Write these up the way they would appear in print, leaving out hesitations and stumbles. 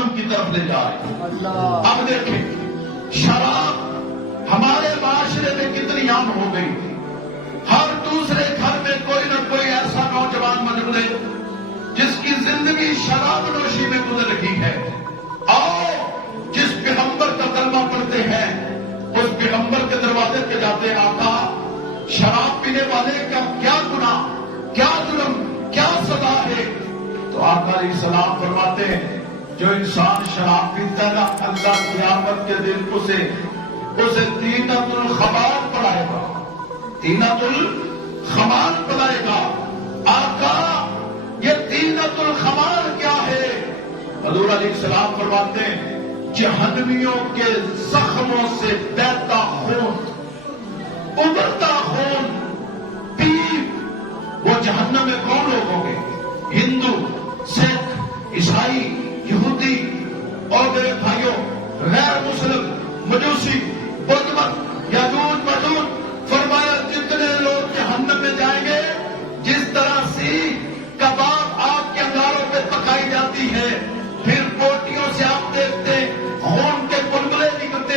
جہنم کی طرف لے جا رہی ہے۔ اب دیکھیں شراب ہمارے معاشرے میں کتنی عام ہو گئی، ہر دوسرے گھر میں کوئی نہ کوئی ایسا نوجوان مجبورے جس کی زندگی شراب نوشی میں گزر رہی ہے۔ اور جس پیغمبر کا کلمہ پڑھتے ہیں اس پیغمبر کے دروازے پہ جاتے ہیں، آقا شراب پینے والے کا کیا گناہ، کیا جرم، کیا سزا ہے؟ تو آقا علیہ السلام فرماتے ہیں جو انسان شراب پیتا ہے نا، اللہ قیامت کے دن اسے طینۃ الخمار پڑھائے گا، طینۃ الخمار پڑھائے گا۔ آقا یہ طینۃ الخمار کیا ہے؟ حضور علیہ السلام فرماتے ہیں جہنمیوں کے زخموں سے بہتا خون، ابلتا خون پی وہ جہنم میں کون لوگ ہوں گے؟ ہندو، سکھ، عیسائی، یہودی اور میرے بھائیوں غیر مسلم، مجوسی، بدھ مت، یاجوج ماجوج۔ فرمایا جتنے لوگ جہنم میں جائیں گے، جس طرح سے کباب آگ کے انگاروں پہ پکائی جاتی ہے، پھر بوٹیوں سے آپ دیکھتے خون کے بلبلے نکلتے،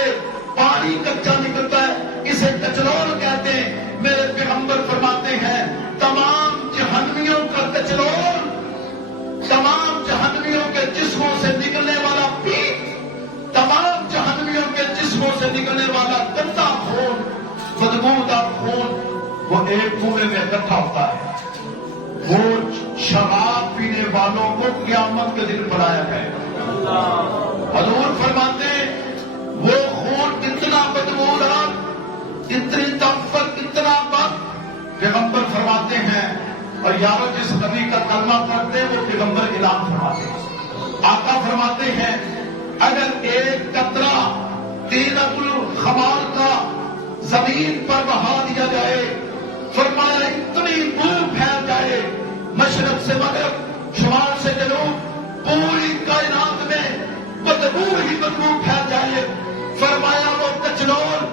پانی کچا نکلتا ہے، اسے کچلول کہتے ہیں۔ میرے پیغمبر فرماتے ہیں تمام جہنمیوں کا کچلول، تمام جہنمیوں کے جسموں سے نکلنے والا پیپ، تمام جہنمیوں کے جسموں سے نکلنے والا گندا خون، بدبودار خون، وہ ایک کنویں میں اکٹھا ہوتا ہے۔ وہ شراب پینے والوں کو قیامت کے دن بلایا گئے گا۔ حضور فرماتے وہ خون اتنا بدبودار، اتنی طاقت، اتنا بد، پیغمبر فرماتے ہیں اور یارو جس نبی کا کلمہ پڑھتے ہیں وہ پیغمبر اعلان فرماتے ہیں، آقا فرماتے ہیں اگر ایک قطرہ طینۃ الخمار کا زمین پر بہا دیا جائے، فرمایا اتنی بو پھیل جائے، مشرق سے مغرب، شمال سے جنوب، پوری کائنات میں بدبو ہی بدبو پھیل جائے۔ فرمایا وہ کچلول،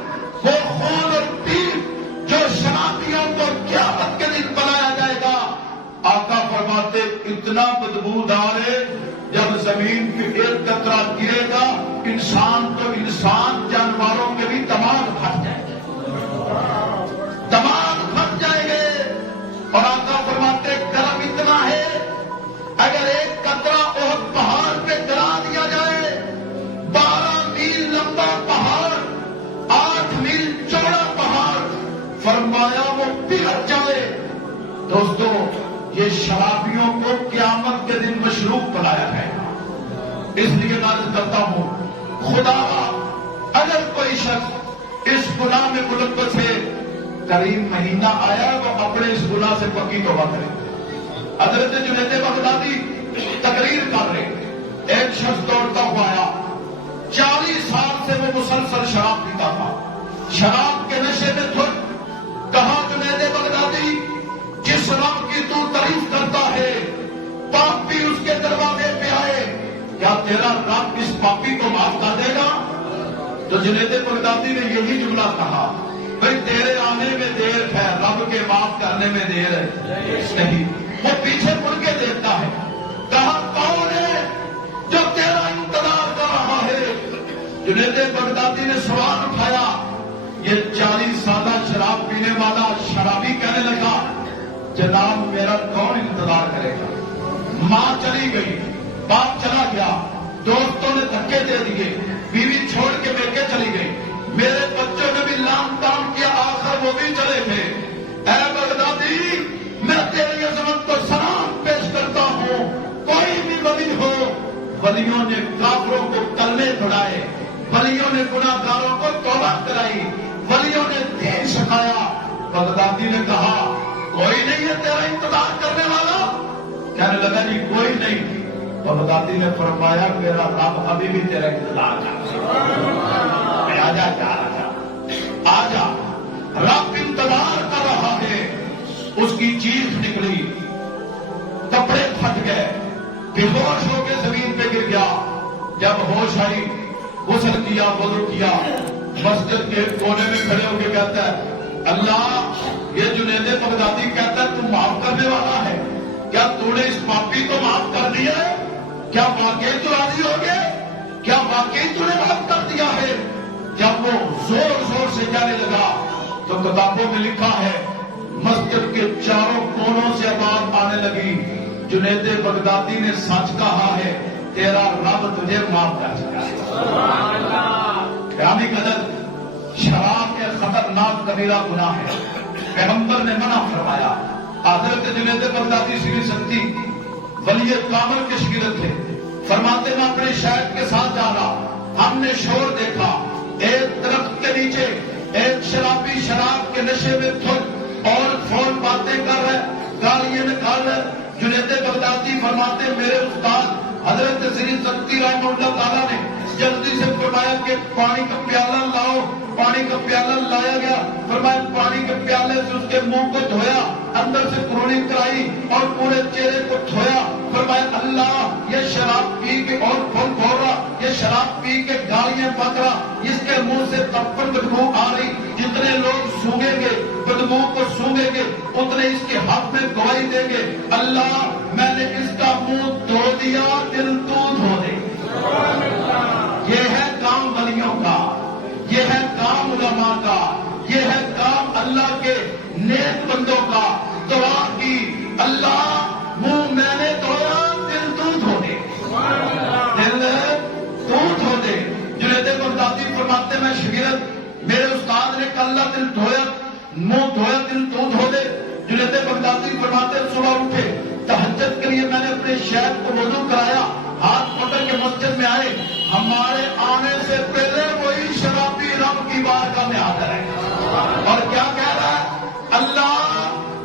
وہ خون اور پیپ جو شرابیوں کو قیامت کے دن بنایا جائے گا، آقا فرماتے اتنا بدبودار ہے جب زمین پہ ایک قطرہ گرے گا، انسان تو انسان، جانوروں کے بھی دماغ پھٹ جائیں گے، دماغ پھٹ جائیں گے۔ اور آقا فرماتے گرم اتنا ہے اگر ایک قطرہ احد پہاڑ پہ گرا دیا جائے، 12 میل لمبا پہاڑ، 8 میل چوڑا پہاڑ، فرمایا وہ پگھل جائے۔ دوستو یہ شرابیوں کو قیامت کے دن مشروب بنایا گیا۔ اس لیے میں عرض کرتا ہوں خدا اگر کوئی شخص اس گناہ میں ملوث ہے، کریم مہینہ آیا وہ اپنے اس گناہ سے پکی توبہ کرے۔ حضرت جنید بغدادی تقریر کر رہے، ایک شخص دوڑتا ہوا آیا، 40 سال سے وہ مسلسل شراب پیتا تھا، شراب کے نشے میں دھت۔ کہا جنید بغدادی جس رب کی تو تعریف کرتا ہے، پاپی اس کے دروازے پہ آئے، کیا تیرا رب اس پاپی کو معاف کر دے گا؟ تو جنید بغدادی نے یہی جملہ کہا، بھئی تیرے آنے میں دیر ہے، رب کے معاف کرنے میں دیر ہے نہیں۔ وہ پیچھے مڑ کے دیکھتا ہے، کہا کون ہے جو تیرا انتظار کر رہا ہے؟ جنید بغدادی نے سوال اٹھایا، یہ 40 سالہ شراب پینے والا شرابی کہنے لگا جناب میرا کون انتظار کرے گا؟ ماں چلی گئی، باپ چلا گیا، دوستوں نے دھکے دے دیے، بیوی چھوڑ کے میکے چلی گئی، میرے بچوں نے بھی لام تام کیا، آخر وہ بھی چلے گئے۔ اے بغدادی میں تیری عظمت کو سلام پیش کرتا ہوں، کوئی بھی ولی ہو، ولیوں نے کافروں کو کلمے پڑھائے، ولیوں نے گناہگاروں کو توبہ کرائی، ولیوں نے دین سکھایا۔ بغدادی نے کہا کوئی نہیں ہے تیرا انتظار کرنے والا؟ کہنے لگا نہیں کوئی نہیں۔ بغدادی نے فرمایا میرا رب ابھی بھی تیرا انتظار کر رہا ہے، آجا جا رہا، آجا۔ رب انتظار کر رہا ہے۔ اس کی چیخ نکلی، کپڑے پھٹ گئے، بے ہوش ہو کے زمین پہ گر گیا۔ جب ہوش آئی غسل کیا، وضو کیا، مسجد کے کونے میں کھڑے ہو کے کہتا ہے اللہ یہ جنید بغدادی کہتا ہے تو معاف کرنے والا ہے، کیا تو نے اس پاپی کو معاف کر دیا ہے؟ کیا واقعی تو راضی ہو گئے؟ کیا واقعی تو نے معاف کر دیا ہے؟ جب وہ زور زور سے جانے لگا تو کتابوں میں لکھا ہے مسجد کے چاروں کونوں سے آواز آنے لگی، جنید بغدادی نے سچ کہا ہے، تیرا رب تجھے معاف کر چکا ہے۔ گرامی قدر، شراب ایک خطرناک کبیرہ گناہ ہے، پیغمبر نے منع فرمایا۔ حضرت جنید بغدادی سری سنتی ولی کامل کے شاگرد تھے، فرماتے میں اپنے شاعر کے ساتھ جا رہا، ہم نے شور دیکھا، ایک درخت کے نیچے ایک شرابی شراب کے نشے میں تھک اور فون باتیں کر رہے، گالیاں نکال رہے۔ جنید بغدادی فرماتے میرے استاد حضرت سری سنتی رحمہ اللہ تعالیٰ نے جلدی سے فرمایا کہ پانی کا پیالہ لاؤ۔ پانی کا پیالہ لایا گیا، فرمایا پانی کے پیالے سے اس کے منہ کو دھویا، اندر سے کرونی کرائی اور پورے چہرے کو دھویا۔ فرمایا اللہ، یہ شراب پی کے اور پھول پھول رہا، یہ شراب پی کے گالیاں بک رہا، اس کے منہ سے تپن بدبو آ رہی، جتنے لوگ سونگیں گے بدبو کو سونگیں گے اتنے اس کے حق میں گواہی دیں گے۔ اللہ، میں نے اس کا منہ دھو دیا، دل تو دھو دے۔ یہ ہے کام ولیوں کا، یہ ہے کام علماء کا، یہ ہے کام اللہ کے نیک بندوں کا۔ دعا کی، اللہ منہ میں نے دھویا، دل تو دھو دے، دل تو دھو دے۔ جنید بغدادی فرماتے میں شاگرد، میرے استاد نے کہا اللہ دل دھویا، منہ دھویا، دل تو دھو دے۔ جنید بغدادی فرماتے صبح اٹھے، تہجد کے لیے میں نے اپنے شیخ کو وضو کرایا، ہاتھ پکڑ کے مسجد میں آئے، ہمارے آنے سے پہلے وہی شرابی رب کی بارگاہ میں حاضر ہے اور کیا کہہ رہا ہے؟ اللہ،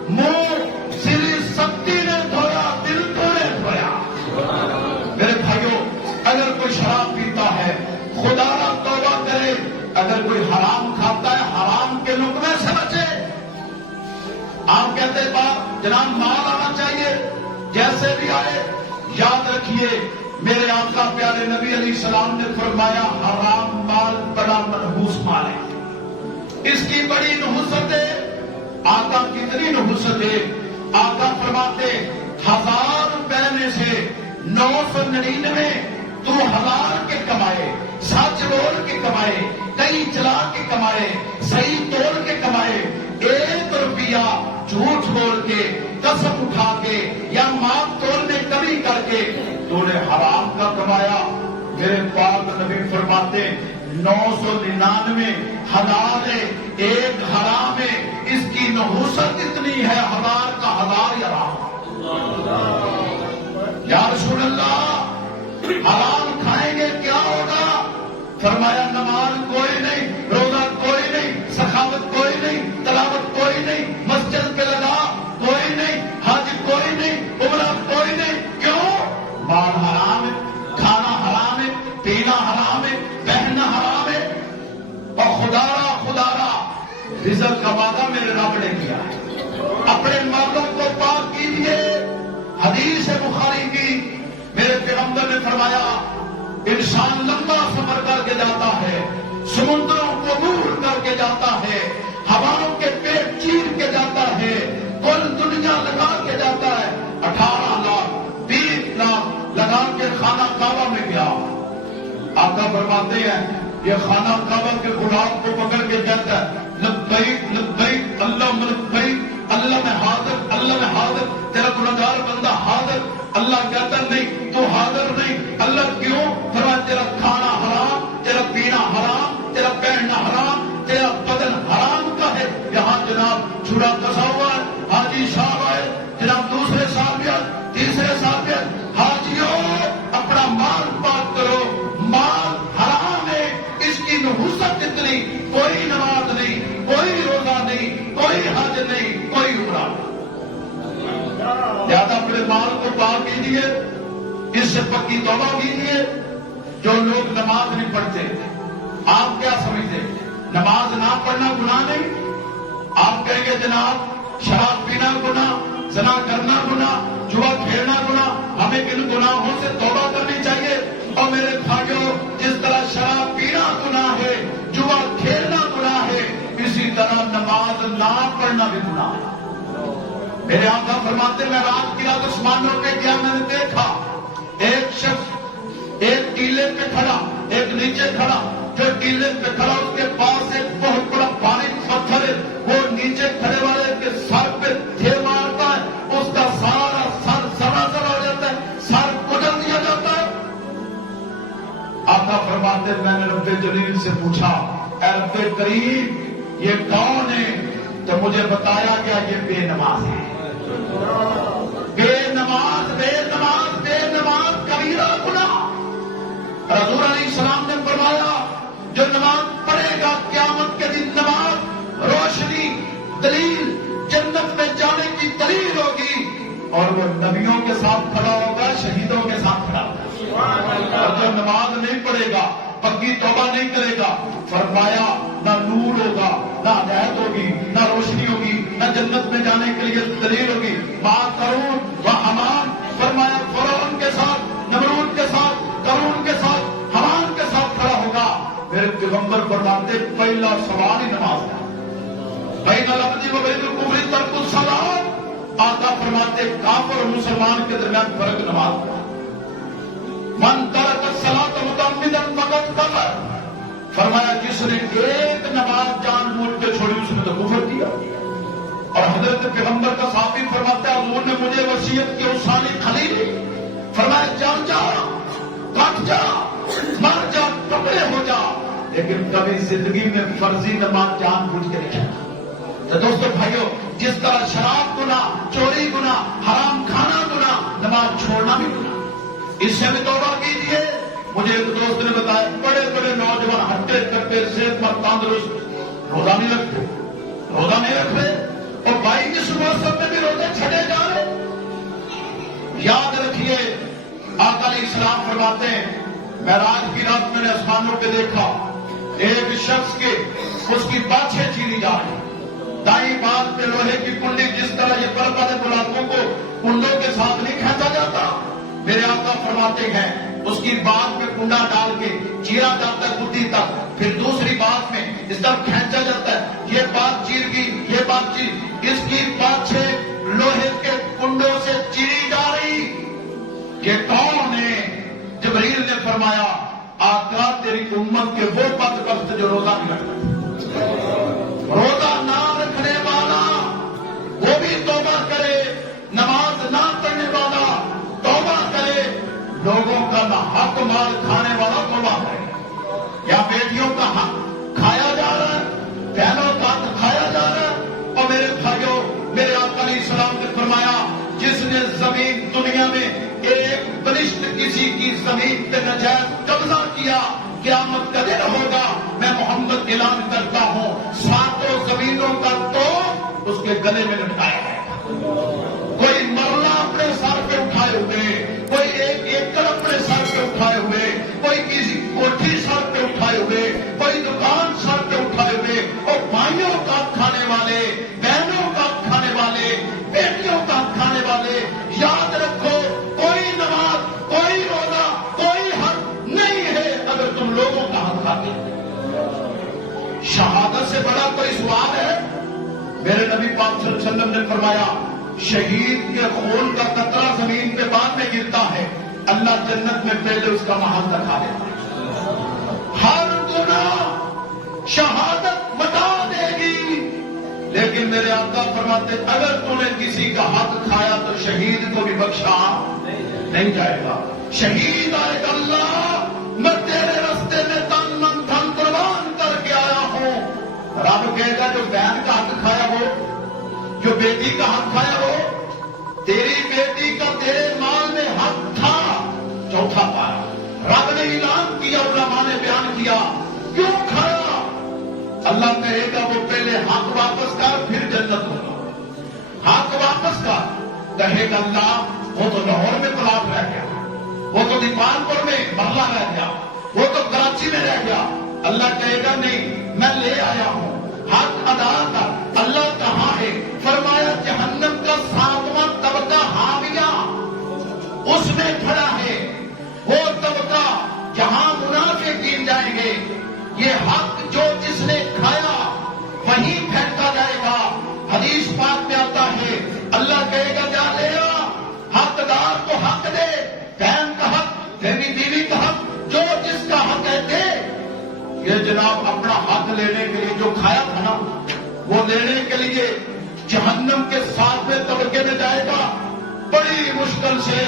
منہ سری سختی نے دھویا، دل تو نے دھویا۔ میرے بھائیوں، اگر کوئی شراب پیتا ہے خدا را توبہ کرے، اگر کوئی حرام کھاتا ہے حرام کے لقمے سے بچے۔ آپ کہتے ہیں باپ جناب مال آنا چاہیے، جیسے بھی آئے، یاد رکھیے میرے آقا پیارے نبی علیہ السلام نے فرمایا حرام مال بڑا منحوس مال ہے، اس کی بڑی نحوست ہے۔ آقا کتنی نحوست ہے؟ آقا فرماتے 1000 روپے میں سے 999 تو حلال کے کمائے، سچ بول کے کمائے، کئی چلا کے کمائے، صحیح تول کے کمائے، 1 روپیہ جھوٹ بول کے، قسم اٹھا کے یا ماپ تول میں کمی کر کے تو نے حرام کا کمایا۔ میرے پاک نبی فرماتے 999 حلال ہے، 1 حرام ہے، اس کی نحوست اتنی ہے 1000 کا 1000 یا یا رسول اللہ حرام کھائیں گے کیا ہوگا؟ فرمایا نماز کوئی نہیں، روزہ کوئی نہیں، سخاوت کوئی نہیں، تلاوت کوئی نہیں، مسجد کے لگا کوئی نہیں، حج کوئی نہیں، عمرہ کوئی نہیں۔ کیوں؟ مال حرام ہے، کھانا حرام ہے، پینا حرام ہے، پہننا حرام ہے۔ اور خدا را رزق کا وعدہ میرے رب نے کیا ہے، اپنے مالوں کو پاک کیجیے۔ حدیث بخاری کی میرے پیغمبر نے فرمایا انسان لمبا سفر کر کے جاتا ہے، سمندروں کو عبور کر کے جاتا ہے، ہواؤں کے پیٹ چیر کے جاتا ہے، کل دنیا لگا کے جاتا ہے، 18 لاکھ 20 لاکھ لگا کے خانہ کعبہ میں گیا۔ آقا فرماتے ہیں یہ خانہ کعبہ کے غلام کو پکڑ کے جاتا ہے، لبیک لبیک اللہم لبیک، اللہ میں حاضر، اللہ میں حاضر، تیرا گنہگار بندہ حاضر۔ اللہ کہتا نہیں تو حاضر نہیں۔ اللہ کیوں؟ فرمایا تیرا کھانا حرام، تیرا پینا حرام، تیرا پہننا حرام، تیرا بدن حرام کا ہے۔ یہاں جناب چھڑا کسا ہوا ہے، حاجی صاحب آئے، جناب دوسرے سال بھی آئے، تیسرے سال بھی آئے، حاجیوں اپنا مال پاک کرو، مال حرام ہے، اس کی نحوست اتنی، کوئی نماز نہیں، کوئی روزہ نہیں، کوئی حج نہیں، کوئی عمرہ نہیں۔ زیادہ اپنے مال کو پاک کیجیے، اس سے پکی توبہ کیجیے۔ جو لوگ نماز نہیں پڑھتے، آپ کیا سمجھتے نماز نہ پڑھنا گناہ نہیں؟ آپ کہیں گے جناب شراب پینا گناہ، زنا کرنا گناہ، جوا کھیلنا گناہ، ہمیں ان گناہوں سے توبہ کرنی چاہیے۔ اور میرے بھائیوں، جس طرح شراب پینا گناہ ہے، جوا کھیلنا گناہ ہے، اسی طرح نماز نہ پڑھنا بھی گناہ ہے۔ میرے آقا فرماتے میں رات کی رات آسمانوں پہ گیا، میں نے دیکھا ایک شخص ایک ٹیلے پہ کھڑا، ایک نیچے کھڑا، جو ٹیلے پہ کھڑا اس کے پاس ایک بہت بڑا باریک پتھر ہے، وہ نیچے کھڑے والے کے سر پہ تھے مارتا ہے، اس کا سارا سر سراسر ہو جاتا ہے، سر کچل دیا جاتا ہے۔ آقا فرماتے ہیں میں نے رب جلیل سے پوچھا اے رب کریم یہ کون ہے؟ تو مجھے بتایا گیا یہ بے نماز ہے۔ بے نماز بے نماز بے نماز کبیرہ گناہ۔ رسول علیہ السلام نے فرمایا جو نماز پڑھے گا قیامت کے دن نماز روشنی دلیل جنت میں جانے کی دلیل ہوگی، اور وہ نبیوں کے ساتھ کھڑا ہوگا، شہیدوں کے ساتھ کھڑا ہوگا۔ اور جو نماز نہیں پڑھے گا، پکی توبہ نہیں کرے گا، فرمایا نہ نور ہوگا، نہ ہدایت ہوگی، نہ روشنی ہوگی، نہ جنت میں جانے کے لیے دلیل ہوگی۔ ماں قارون و حمان، فرمایا فرعون کے ساتھ، نمرود کے ساتھ، قارون کے ساتھ، حمان کے ساتھ کھڑا ہوگا۔ میرے پیغمبر فرماتے پہلا سوال ہی نماز کا، بین العبد و بین الکفر ترک الصلاۃ۔ آقا فرماتے کافر اور مسلمان کے درمیان فرق نماز کا۔ من ترک الصلاۃ متعمدا فقد کفر، فرمایا جس نے ایک نماز جان بوجھ کے چھوڑی اس نے تو کفر کیا۔ اور حضرت پیغمبر کا صحابی فرماتا ہے حضور نے مجھے وصیت کی اوصانی خلیل، فرمایا جان جا، کٹ جا، مر جا، ٹکڑے ہو جا، لیکن کبھی زندگی میں فرضی نماز جان بوجھ کے نہیں کرنا۔ تو دوستو بھائیو، جس طرح شراب گناہ، چوری گناہ، حرام کھانا گناہ، نماز چھوڑنا بھی گناہ، اس سے بھی توبہ کیجیے۔ مجھے ایک دوست نے بتایا بڑے بڑے نوجوان ہٹے کٹے صحت مند تندرست روزہ نہیں رکھتے، اور بھائی اس موسم میں بھی روزے چھڑے جا رہے۔ یاد رکھیے آقا علیہ السلام فرماتے ہیں معراج کی رات میں نے آسمانوں پہ دیکھا ایک شخص کے اس کی باچھیں چیری جا رہی، دائیں بات پہ لوہے کی کنڈی، جس طرح یہ بڑے بڑے ملاقوں کو کنڈوں کے ساتھ نہیں کھینچا جاتا، میرے آقا فرماتے ہیں اس کی بات میں کنڈا ڈال کے چیرا جاتا ہے گدی تک، پھر دوسری بات میں اس طرح کھینچا جاتا ہے، یہ بات چیر گئی، یہ بات چیر، اس کی باچھیں لوہے کے کنڈوں سے چیری جا رہی۔ یہ کون ہے؟ جبرائیل نے فرمایا آقا تیری امت کے وہ بدبخت جو روزہ نہیں رکھتے، روزہ نہ رکھنے والا وہ بھی توبہ کرے، نماز نہ پڑھنے والا توبہ کرے، لوگوں کا نہ حق مال کھانے والا توبہ کرے۔ یا بیٹیوں کا حق کھایا جا رہا ہے، بہنوں کا حق کھایا جا رہا ہے۔ اور میرے بھائیوں، میرے آقا علیہ السلام نے فرمایا جس نے زمین دنیا میں ایک بلشت کسی کی زمین پہ نجائز قبضہ کیا، قیامت کا دن ہوگا میں محمد اعلان کرتا ہوں 7 زمینوں کا توڑ اس کے گلے میں لٹکایا ہے۔ کوئی مرلہ اپنے سر پہ اٹھائے ہوئے، کوئی ایک ایکڑ اپنے سر پہ اٹھائے ہوئے، کوئی کسی کوٹھی سر پہ اٹھائے ہوئے، کوئی دکان سر پہ اٹھائے ہوئے، اور بھائیوں کا کھانے والے، بہنوں کا کھانے والے، بیٹیوں کا کھانے والے، یاد رکھو کوئی نماز، کوئی روزہ، کوئی حق نہیں ہے اگر تم لوگوں کا حق کھاتے ہو۔ شہادت سے بڑا کوئی سوال ہے؟ میرے نبی پاک صلی اللہ علیہ وسلم نے فرمایا شہید کے خون کا قطرہ زمین پہ بعد میں گرتا ہے، اللہ جنت میں پہلے اس کا محل دکھا دیتا ہے۔ ہر گناہ شہادت مٹا دے گی، لیکن میرے آقا فرماتے اگر تو نے کسی کا حق کھایا تو شہید کو بھی بخشا نہیں جائے گا۔ شہید آئے گا اللہ میں تیرے رستے میں تن من دھن قربان کر کے آیا ہوں، رب کہے گا جو بہن کا حق کھایا ہو، جو بیٹی کا حق کھایا ہو، تیری بیٹی کا تیرے مال میں حق تھا، چوتھا پارا رب نے اعلان کیا، علماء نے بیان کیا کیوں کھایا؟ اللہ کہے گا وہ پہلے حق واپس کر پھر جنت ہوگا، حق واپس کر، کہے گا اللہ وہ تو لاہور میں پلاٹ رہ گیا، وہ تو دیپال پور میں مرلہ رہ گیا، وہ تو کراچی میں رہ گیا، اللہ کہے گا نہیں میں لے آیا ہوں، حق ادا کر۔ اللہ کہاں ہے؟ فرمایا جہنم کا 7واں طبقہ حاویہ، اس میں کھڑا ہے، وہ طبقہ جہاں منافق گن جائیں گے، یہ حق جو جس نے کھایا وہیں پھینکا جائے گا۔ حدیث پاک میں آتا ہے اللہ کہے گا جا لے آ، حقدار کو حق دے، بہن کا لینے کے لیے جو کھایا تھا نا وہ لینے کے لیے جہنم کے 7ویں طبقے میں جائے گا. بڑی مشکل سے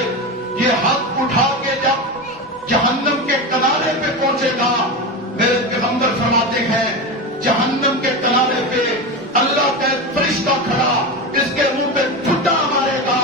یہ حق اٹھا کے جب جہنم کے کنارے پہ پہنچے گا میرے پیغمبر فرماتے ہیں جہنم کے کنارے پہ اللہ کا ایک فرشتہ کھڑا اس کے منہ پہ ٹھڈا مارے گا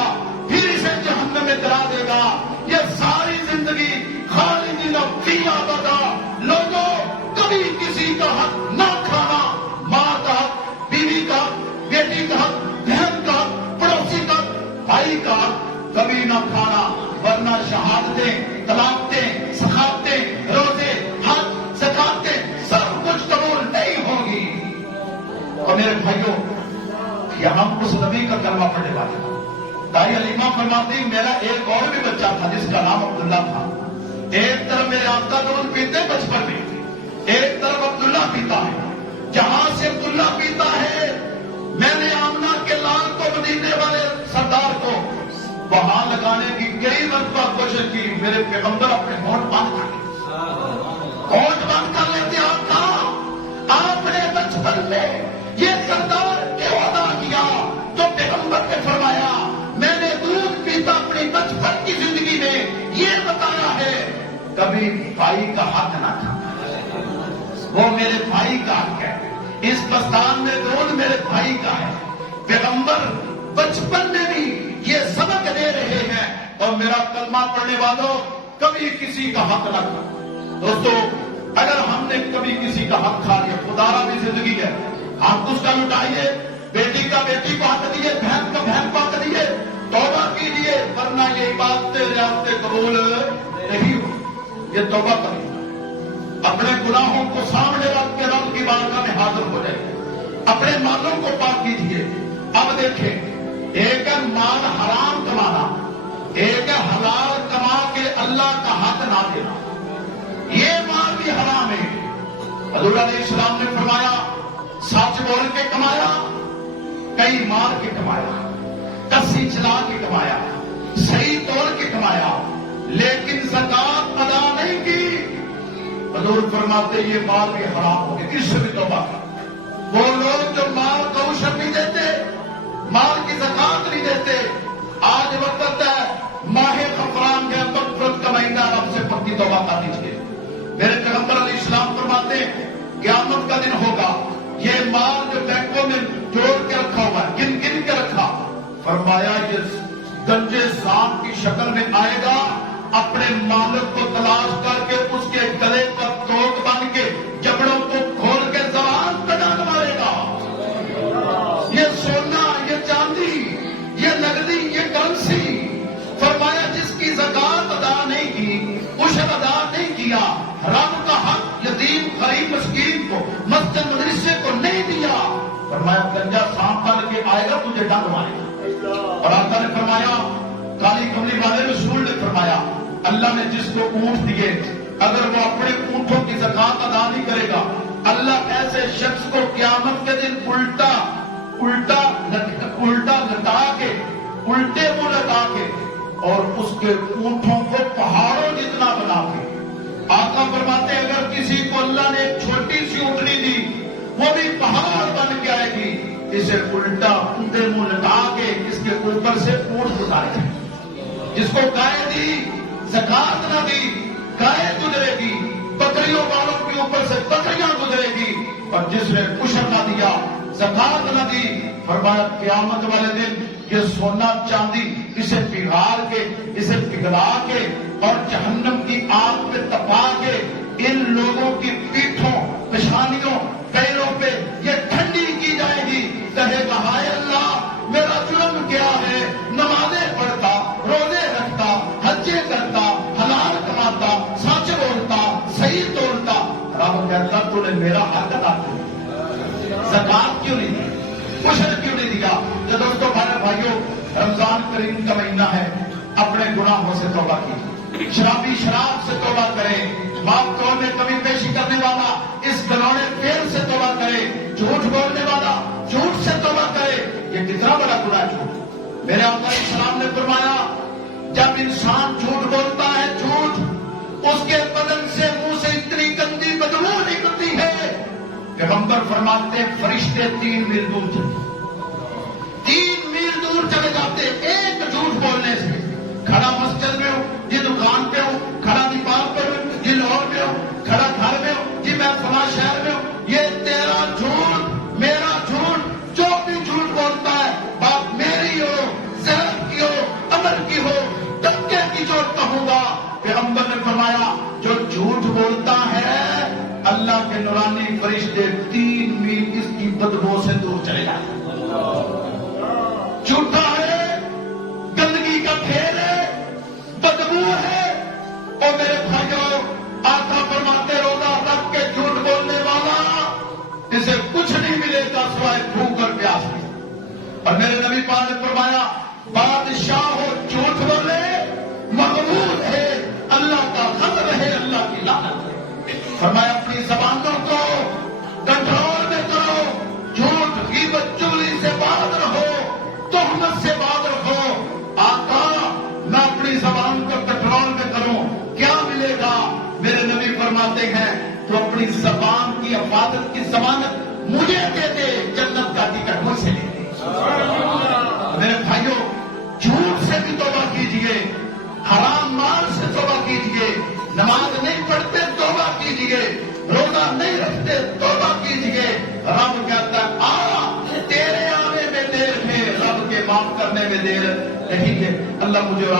پھر اسے جہنم میں گرا دے گا. یہ ساری زندگی خالدین فیہا ابدا. لوگوں کبھی کسی کا حق نہ کھانا. ماں کا حق، بیوی کا حق، بیٹی کا حق، بہن کا حق، پڑوسی کا حق، بھائی کا حق کبھی نہ کھانا ورنہ شہادتیں، طلاقیں، سخاوتیں، روزے، حج، زکاتیں سب کچھ قبول نہیں ہوگی. اور میرے بھائیوں یہ ہم اس نبی کا کلمہ پڑھنے والے ہیں. دائی علیمہ فرماتی میرا ایک اور بھی بچہ تھا جس کا نام عبداللہ تھا. ایک طرف میرے آقا دودھ پیتے بچپن میں، ایک طرف عبداللہ پیتا ہے. جہاں سے عبداللہ پیتا ہے میں نے آمنہ کے لال کو، مدینے والے سردار کو وہاں لگانے کی کئی مرتبہ کوشش کی. میرے پیغمبر اپنے ہونٹ بند کر لیتے. آپ نے بچپن میں یہ سردار کیوں ادا کیا تو پیغمبر نے فرمایا میں نے دودھ پیتا اپنی بچپن کی زندگی میں یہ بتایا ہے کبھی بھائی کا حق نہ کھانا. وہ میرے بھائی کا حق ہے. اس بستان میں دودھ میرے بھائی کا ہے. پیغمبر بچپن میں بھی یہ سبق دے رہے ہیں. اور میرا کلمہ پڑھنے والوں کبھی کسی کا حق نہ کھانا. دوستو اگر ہم نے کبھی کسی کا حق کھا لیا، خدا را بھی زندگی ہے، آپ اس کا لٹائیے. بیٹی کا بیٹی کو حق دیے، بہن کا بہن کو حق دیے، توبہ کیجیے ورنہ یہ عبادتیں ریاستیں قبول نہیں ہو. یہ توبہ کریے، اپنے گناہوں کو سامنے رکھ کے رب کی بارگاہ میں حاضر ہو جائے، اپنے مالوں کو پاک کیجیے. اب دیکھیں ایک ہے مال حرام کمانا، ایک ہے حلال کما کے اللہ کا حق نہ دینا. یہ مال بھی حرام ہے. حضور علیہ السلام نے فرمایا سچ بول کے کمایا، کئی مار کے کمایا، کسی چلا کے کمایا، صحیح توڑ کے کمایا، لیکن زکات ادا نہیں کی. حضور فرماتے یہ مال بھی حرام ہو گیا. اس سے بھی توبہ کر. وہ لوگ جو مال کو عشر نہیں دیتے، مال کی زکات نہیں دیتے، آج وقت ہے ماہ غفران کے مغفرت کا مہینہ، رب سے پکی توبہ کر دیجیے. میرے پیغمبر علیہ السلام فرماتے قیامت کا دن ہوگا یہ مال جو بینکوں میں جوڑ کے رکھا ہوا ہے، گن گن کے رکھا، فرمایا یہ گنجے سانپ کی شکل میں آئے گا. اپنے مالک کو تلاش کر کے اس کے گلے کا توق بن کے جبڑوں کو کھول کے زبان پہ ڈال مارے گا. یہ سونا، یہ چاندی، یہ نقدی، یہ کرنسی، فرمایا جس کی زکات ادا نہیں کی، عشر ادا نہیں کیا، رب کا حق یتیم غریب مسکین کو، مسجد مدرسے کو نہیں دیا، فرمایا گنجا سانپ بن کے آئے گا تجھے ڈنگ مارے گا. اور آقا نے فرمایا کالی کملی والے رسول نے فرمایا اللہ نے جس کو اونٹ دیے اگر وہ اپنے اونٹوں کی زکات ادا نہیں کرے گا اللہ ایسے شخص کو قیامت کے دن الٹا لٹا کے، الٹے منہ لٹا کے اور اس کے اونٹوں کو پہاڑوں جتنا بنا کے. آقا فرماتے اگر کسی کو اللہ نے ایک چھوٹی سی اونٹنی دی وہ بھی پہاڑ بن کے آئے گی. اسے الٹا اونٹے منہ لٹا کے اس کے اوپر سے اونٹ گزارے گی. جس کو گائے دی زکات نہ دی گائے گزرے گی، بکریوں والوں کے اوپر سے بکریاں گزرے گی. اور جس نے عشر نہ دیا، زکات نہ دی، فرمایا قیامت والے دن یہ سونا چاندی اسے پگھال کے، اسے پگھلا کے اور جہنم کی آگ پہ تپا کے ان لوگوں کی پیٹھوں، پیشانیوں، پیروں پہ یہ ٹھنڈی کی جائے گی. کہے گا ہائے اللہ میرا جرم کیا ہے، نمازیں پڑھتا، روزے رکھتا، حجیں کرتا، حلال کماتا، سچ بولتا، صحیح توڑتا. رب کہتا تو نے میرا حق ادا کیا، زکات کیوں نہیں دی، عشر کیوں نہیں دیا. تو دوستو بھائیوں رمضان کریم کا مہینہ ہے، اپنے گناہوں سے توبہ کیجیے. شرابی شراب سے توبہ کرے، ماں توڑ میں کمی پیشی کرنے والا اس گنونے پیڑ سے توبہ کرے، جھوٹ بولنے والا جھوٹ سے توبہ کرے. یہ کتنا بڑا گناہ ہے جھوٹ. میرے آقا علیہ السلام نے فرمایا جب انسان جھوٹ بولتا ہے، جھوٹ اس کے بدن سے، منہ سے اتنی گندی بدبو نکلتی ہے کہ ہم پیغمبر فرماتے ہیں فرشتے 3 میل دور چلے 3 میل دور چلے جاتے ایک جھوٹ بولنے سے. کھڑا مسجد میں ہوں جی دکان پہ ہوں, کھڑا نیپال پر ہوں جی لاہور میں ہوں, کھڑا گھر میں ہوں جی میں فلاں شہر میں ہوں, یہ تیرا جھوٹ میرا جھوٹ, جو بھی جھوٹ بولتا ہے بات میری ہو, زینب کی ہو, عمر کی ہو, ڈکے کی چوٹ کہوں گا. پیغمبر نے فرمایا جو جھوٹ بولتا ہے اللہ کے نورانی فرشتے 3 میل اس کی بدبو سے دور چلے جاتے. جھوٹا ہے, گندگی کا کھیل ہے, بدبو ہے. اور میرے بھائیوں آقا فرماتے روزہ رکھ کے جھوٹ بولنے والا اسے کچھ نہیں ملے گا سوائے بھوک اور پیاس کی. اور میرے نبی پاک نے فرمایا بادشاہ ہو جھوٹ بولے مقبول ہے, اللہ کا غضب ہے, اللہ کی لعنت ہے. فرمایا اپنی زبانوں کو کنٹرول میں کرو, جھوٹ غیبت چغلی سے باز رہو, تہمت سے باز رکھو. آقا میں اپنی زبان کو کنٹرول میں کروں, کیا ملے گا؟ میرے نبی فرماتے ہیں تو اپنی زبان کی حفاظت کی ضمانت مجھے دے دے, جنت کا ٹکٹ مجھ سے لے دے. میرے بھائیوں جھوٹ سے بھی توبہ کیجئے, حرام مال سے توبہ کیجئے, نماز نہیں پڑھتے توبہ کیجئے, روزہ نہیں رکھتے توبہ کیجئے. رب کہتا ہے آ تیرے آنے میں دیر ہے, رب کے معاف کرنے میں دیر نہیں ہے. اللہ مجھے